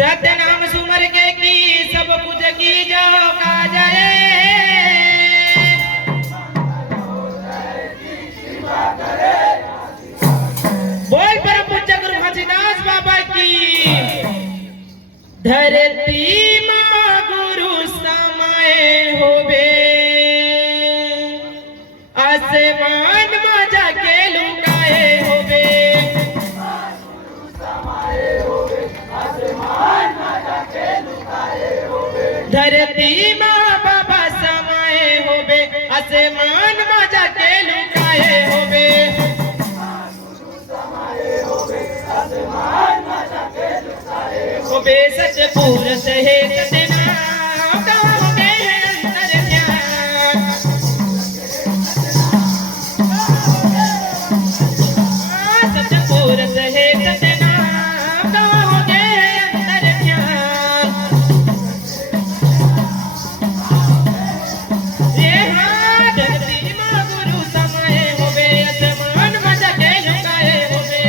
सत्य नाम सुमर के की सब कुछ की जो काज रे बोल परम पूज्य गुरु घासीदास बाबा की धरती मां गुरु समय होवे आसमान में जाके लुकाए होवे धरती मां बाबा समय होवे आसमान में जाके लुकाए होवे होवे सच पुरुष है सतना कहोगे अंतर ज्ञान सच पुरुष है सतना कहोगे अंतर ज्ञान ये हाँ धरती मां गुरु समय होवे आसमान में जाके लुकाए होवे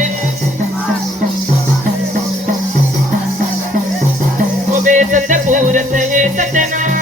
होवे सच पुरुष है सतना